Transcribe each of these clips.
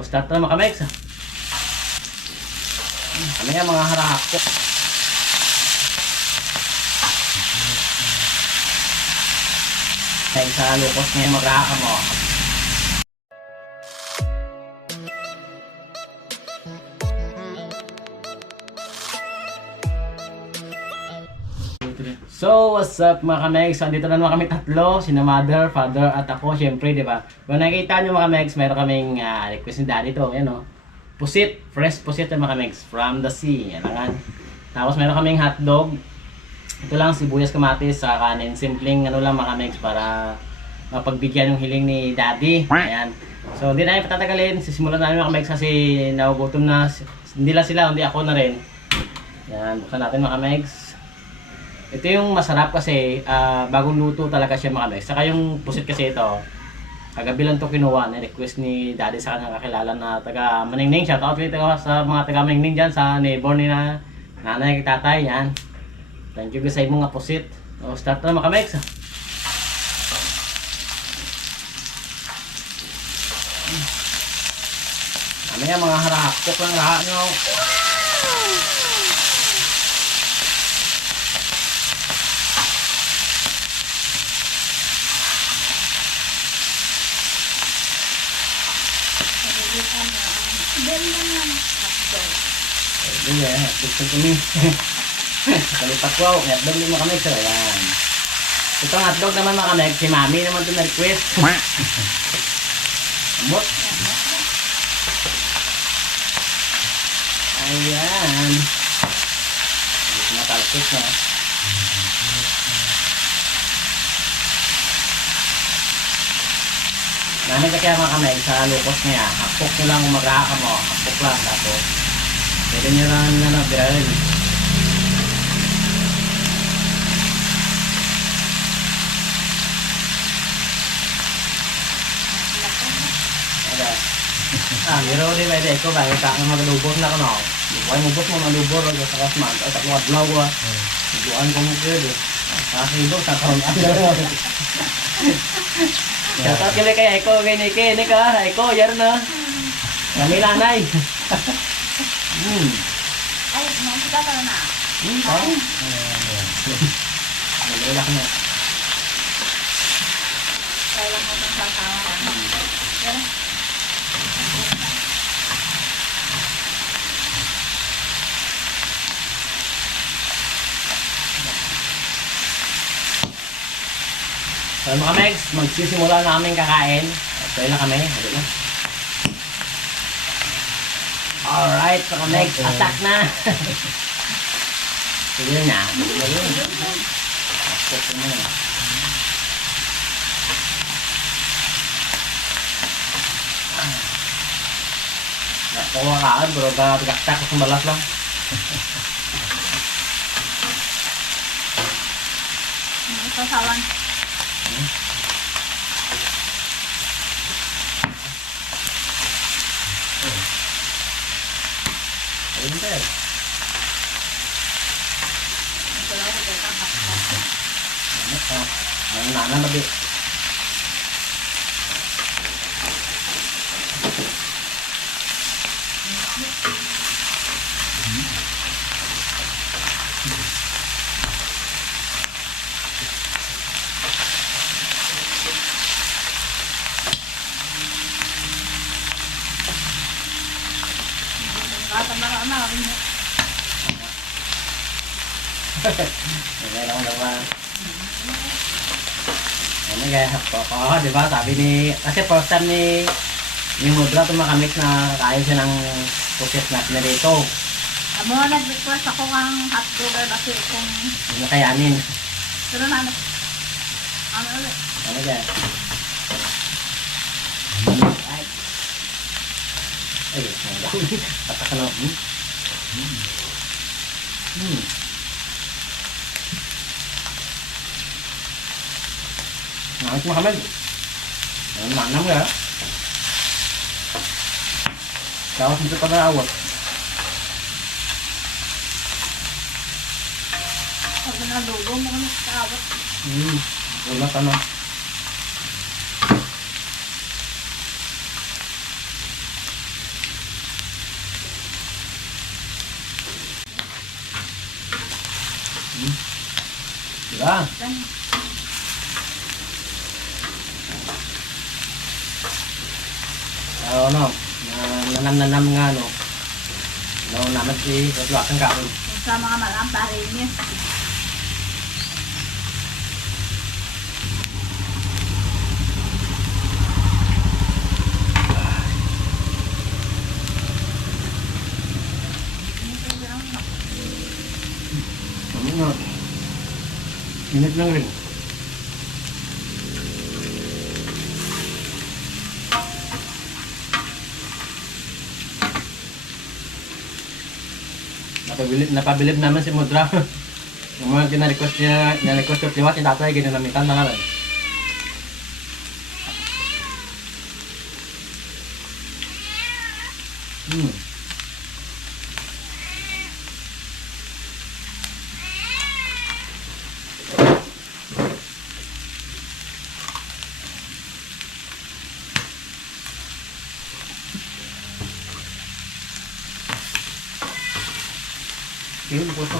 So start na mga kamegs. Kami nga mga harahak po. Dahil sa lukos ngayon magrahak mo. So, what's up mga kamegs? Andito na naman kami tatlo, sina mother, father, at ako, syempre, di ba? Kung nakikita nyo mga kamegs, meron kaming request ni daddy to, yan o. Pusit, fresh pusit na mga kamegs, from the sea, yan lang. Tapos meron kaming hotdog. Ito lang, sibuyas, kamatis, sa kanin. Simpleng ano lang mga kamegs para mapagbigyan yung hiling ni daddy. Ayan. So, hindi na yung patatagalin. Sisimulan namin mga kamegs kasi nagugutom na. Hindi lang sila, hindi ako na rin. Yan, buksan natin mga kamegs. Ito yung masarap kasi bagong luto talaga siya mga kamegs. Saka yung pusit kasi ito, kagabi lang ito kinuha. Na-request ni daddy sa kanyang kakilala na taga Maningning. Shoutout dito sa mga taga Maningning dyan, sa neighbor ni na nanay kay tatay. Yan. Thank you guys sa imong nga pusit. O, start na mga kamegs. Ano yan mga harahakpok lang lahat nyo. Ini ya, hotdog ini. Kalipat ko, hotdog lima kami sir. Ayan. Itong hotdog naman mga kamek, si mami naman ito na-request. Amot. Ayan. Ito na talpos na. Namin kaya mga kamek, sa lukos niya, hapok nyo lang umagraka mo. Hapok lang, tapos pwede nyo lang biralin. Miro di pwede ko ba kita ang magalubos na kono. Buhay mo bus mo malubor og sa kasman at sa adlaw ko. Buwan ko mo pwede. Kasi do sa karon adlaw. Kata kile kay Eko ni ka Eko yar na. Kami nanay. Ay, mau kita kalau na. Nalilak na. Saya mau sama. Ya. So mga kamegs, magsisimula na kaming kakain. Ito na kami. Halo na. Alright, mga kamegs, attack na. Sige na. Sige na yun. Attack na. Nakawakaan, pero gagaktak ko kung balas lang. Ito sawan. Ayun tayo. Ang nana mabi. Meron naman. Ano kaya hapok? Oo, di ba? Sabi ni, kasi first time ni Mudra tumakamit na kain siya ng pusit na pinarito. Amo nag-request ako ng hotdog kasi kung Hindi na kayanin. pero na ano ulit. Ano kaya? Ay. Ay, patak ka na. Nangis mo kami. Ang manam ya. Tapos dito pa naawat. Pag nalugo mo na sa awat. Wala ka na. Wala. Yan. Ano, nanam nga, no. No, naman si Katluasan kaon. Kung sa mga malang parinis. Ano nga. Minute lang rin. Napabilib naman si Mudra. Yung mga kina-request niya, na-request ko liwat, yung tatay, ginanamitan na nga rin. Sige, bukos.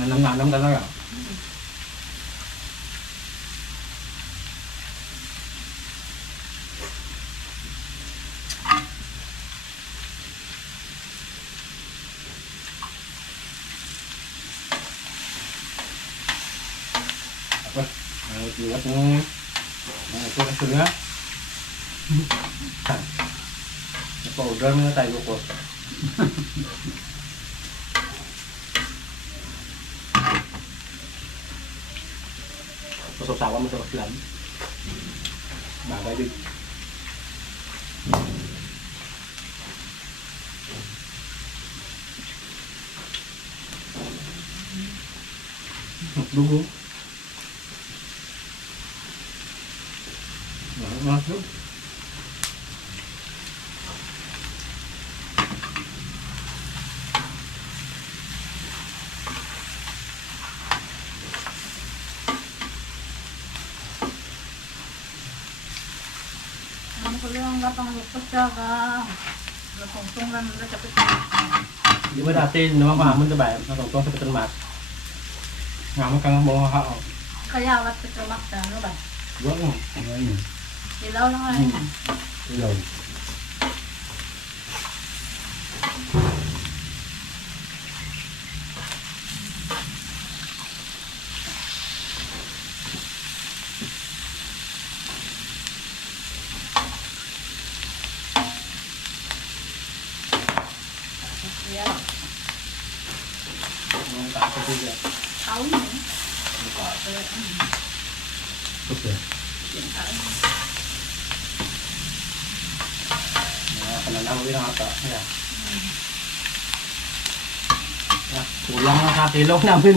Nanam-nanam talaga. Apa? Liwat ng ito kasi nga. Napa-order mo na tayo ko. Pasasawa mo sa lang. Bagay din. Dugo. Masuk. Ano ko lang lapang lupos siya ka. Lapong lang nila sa pito. Di ba dati naman mahamon na ba? Natungtong sa Petron Mas. Ngamon ka nga mga kao. Kaya wat pito makta, ano ba? Diba mo? Ano? Ilaw lang nga yun. Ilaw. Yan. Ang taas sa bigla. Tao yun. Okay. Pananawin ang ata. Ayan. Kulang na sa kilong namin.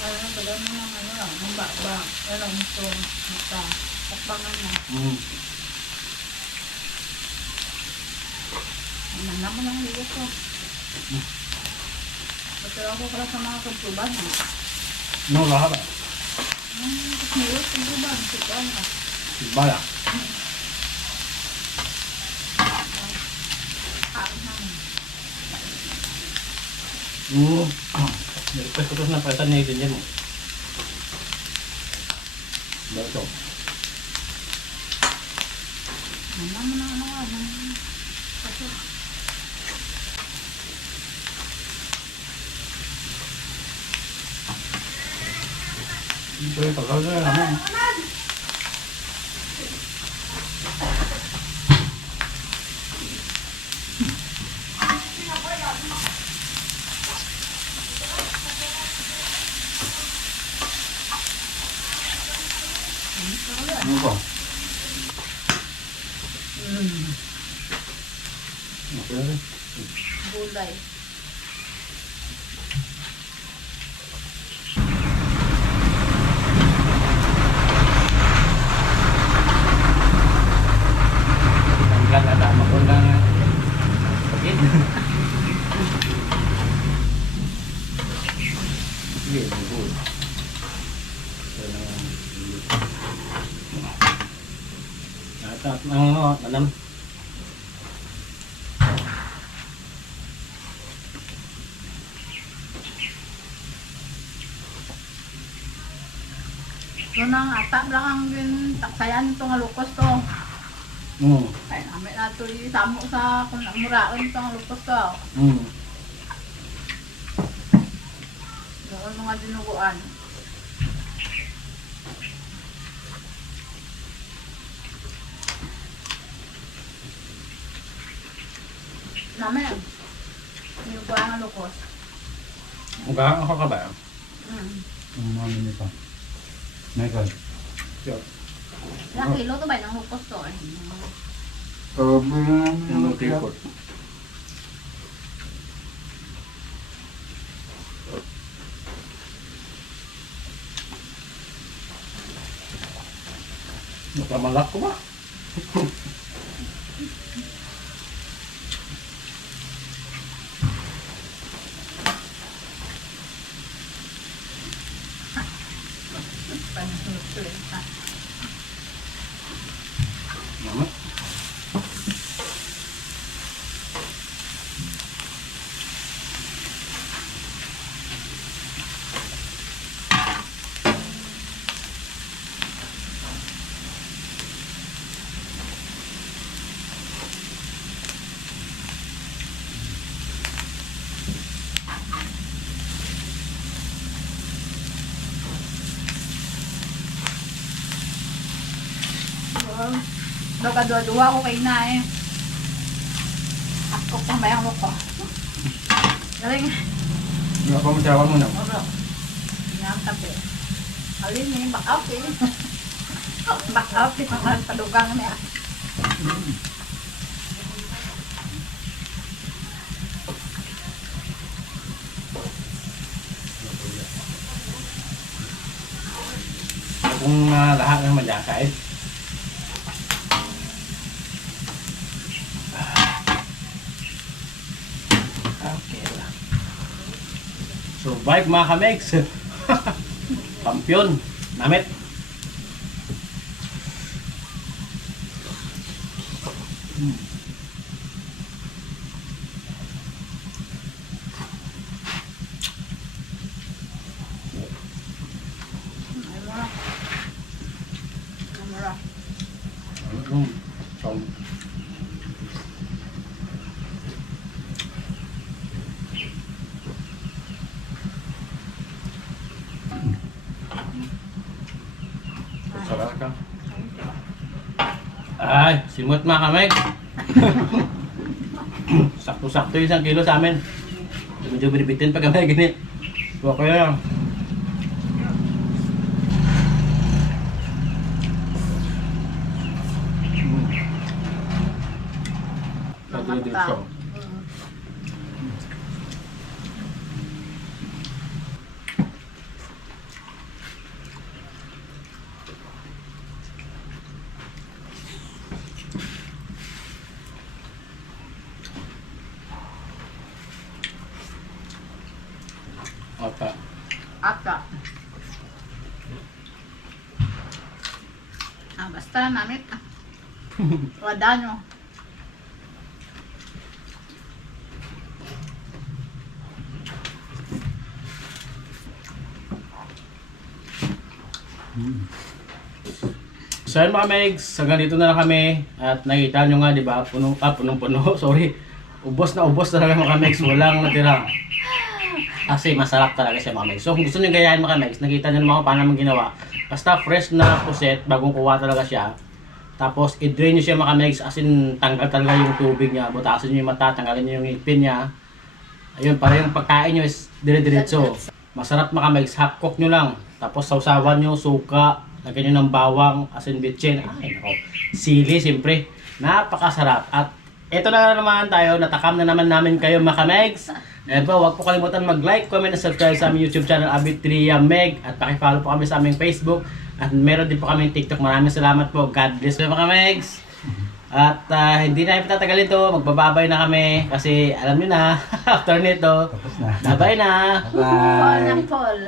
Ano ba daw naman ano lang, ang bakbak, ano, ito, mata, takbangan na. Ano naman ang liwas ko. Patira ko pala sa mga kagtuban. No, lahat ba? Liwas, kagtuban, kagtuban ka. Bala. Kain namin. Request ko ito na palitan niya din yan mo. Ba ito? Ano naman ang ano, kasi Ito yung pagkakas na namin. Ano ba? Okay na rin. Gulay. Tanggal na tama ko lang. Pagid. Sige, good. At alam. Yun ang atap lang ang taksayan ito nga lukos to. Mm. Ay, namin na ito isamo sa kung muraon ito nga lukos to. Mm. Doon mga dinuguan. Namin. Dinuguan nga lukos. Ugahan ako ka ba? Ang mami nito. Michael. Ilang kilo to ba ng lukos to? Yung Tipot. Nakamalak ko ba? Mama. Dua ko kay na eh. Ako pang bayang loko. Galing. Nga pa masawa mo na. Oro. Inang tabi. Alin ni back out eh. Back out eh. Mga padugang niya. Kung lahat ng majakay. Okay lang. Survive mga kamegs. Kampiyon. Namit. Ay mura. Ay mura. Chong. Sarap ka. Ay, simot mga kamay. Sakto-sakto yung 1 kilo sa amin. Medyo binibitin pag kamay ganit. Okay lang. Mamata. Opa. Aka. Basta namit. Wada nyo. So yun mga megs, hanggang dito na lang kami at nakita nyo nga diba, punong-puno, sorry. Ubos na talaga mga megs, walang natira. Kasi masarap talaga siya mga megs. So kung gusto nyo gayahin mga megs, nakita nyo naman kung paano naman ginawa. Basta fresh na puset, bagong kuha talaga siya. Tapos i-drain nyo siya mga megs, as in tanggal talaga yung tubig niya, butasin nyo yung mata, tanggalin nyo yung ipin niya. Ayun, para yung pagkain nyo is dire-diretso. Masarap mga megs, half cook nyo lang. Tapos sausawan nyo, suka, lagyan nyo ng bawang, asin bitchin. Ay nako, sili siyempre. Napakasarap. At ito na naman tayo, natakam na naman namin kayo mga kamegs. And po, huwag po kalimutan mag-like, comment, and subscribe sa aming YouTube channel, Abitria Meg. At pakifollow po kami sa aming Facebook. At meron din po kami TikTok. Maraming salamat po. God bless po mga kamegs. At hindi na itatagal ito. Magbababay na kami. Kasi alam nyo na, after nito, Tapos na. babay na. Fall ng fall.